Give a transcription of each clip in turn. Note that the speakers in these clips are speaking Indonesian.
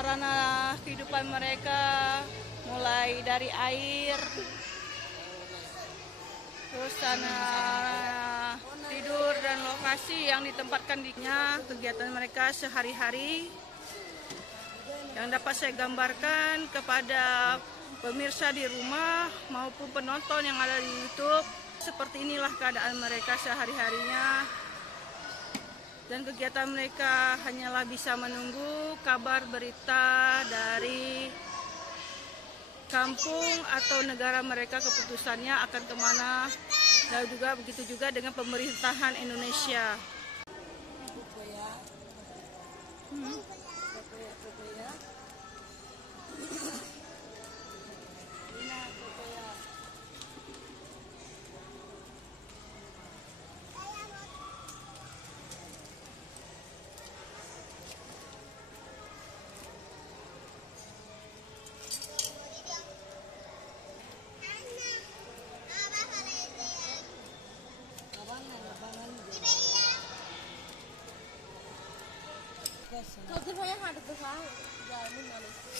sarana kehidupan mereka, mulai dari air, terus tanah tidur dan lokasi yang ditempatkan kegiatan mereka sehari-hari yang dapat saya gambarkan kepada pemirsa di rumah maupun penonton yang ada di YouTube. Seperti inilah keadaan mereka sehari-harinya, dan kegiatan mereka hanyalah bisa menunggu kabar berita dari kampung atau negara mereka, keputusannya akan kemana, dan juga begitu juga dengan pemerintahan Indonesia.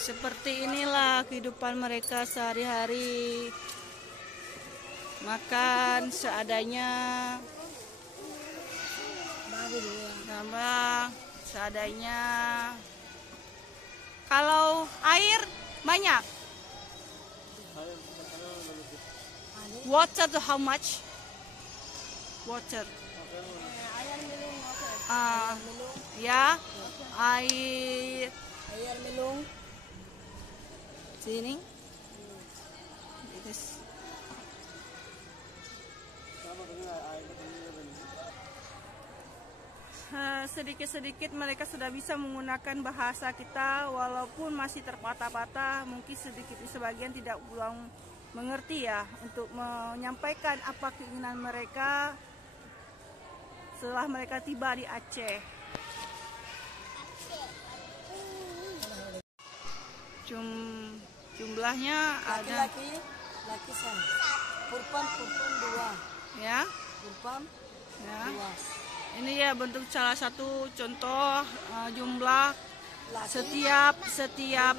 Seperti inilah kehidupan mereka sehari-hari, makan seadanya, nambah seadanya. Kalau air banyak. Water to how much? Water. Ya, air melung. Sini. Sedikit-sedikit mereka sudah bisa menggunakan bahasa kita, walaupun masih terpatah-patah, mungkin sedikit sebagian tidak belum mengerti ya, untuk menyampaikan apa keinginan mereka setelah mereka tiba di Aceh. Jumlahnya ada laki saya, kurpan 2 ya, kurpan ya. 2. Ini ya bentuk salah satu contoh jumlah setiap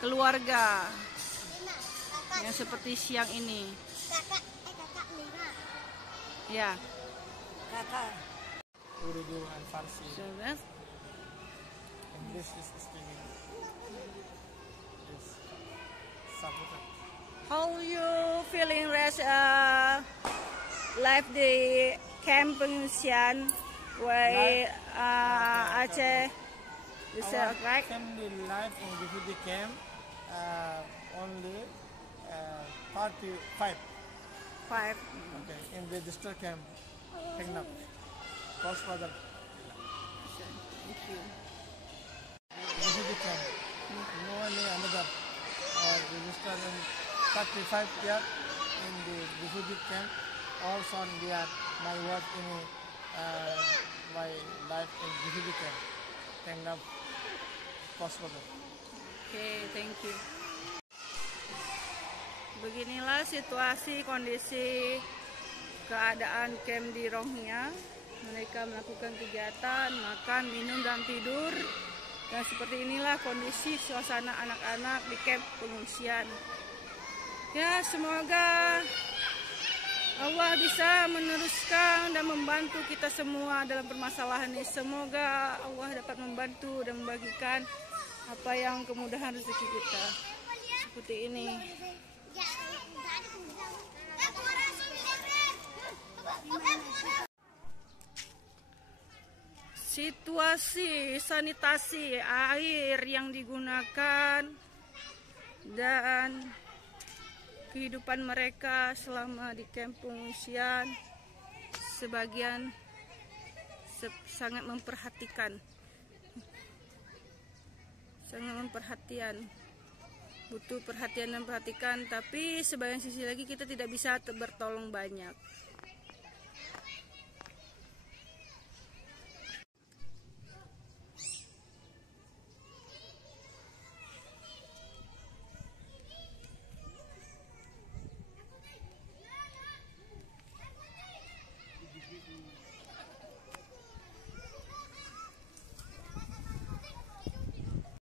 keluarga yang seperti siang ini. Ya. Kakak. Urdu and Farsi. So that's English is speaking. Yes. Sabutan. how you feeling rest life the camp pengungsian where Aceh is right? Family life in refugee camp only 45. 5. Okay, in the district camp, Tengnap, Crossfather. Thank you. Refugee camp. No only another registered in 35 years in the refugee camp. Also there my work in my life in refugee camp. Tengnap, Crossfather. Okay, thank you. Beginilah situasi kondisi keadaan camp di Rohingya. Mereka melakukan kegiatan makan, minum, dan tidur. Dan seperti inilah kondisi suasana anak-anak di camp pengungsian. Ya, semoga Allah bisa meneruskan dan membantu kita semua dalam permasalahan ini. Semoga Allah dapat membantu dan membagikan apa yang kemudahan rezeki kita. Seperti ini. Situasi sanitasi air yang digunakan dan kehidupan mereka selama di kamp pengungsian sebagian sangat memperhatikan, butuh perhatian dan perhatikan, tapi sebagian sisi lagi kita tidak bisa bertolong banyak.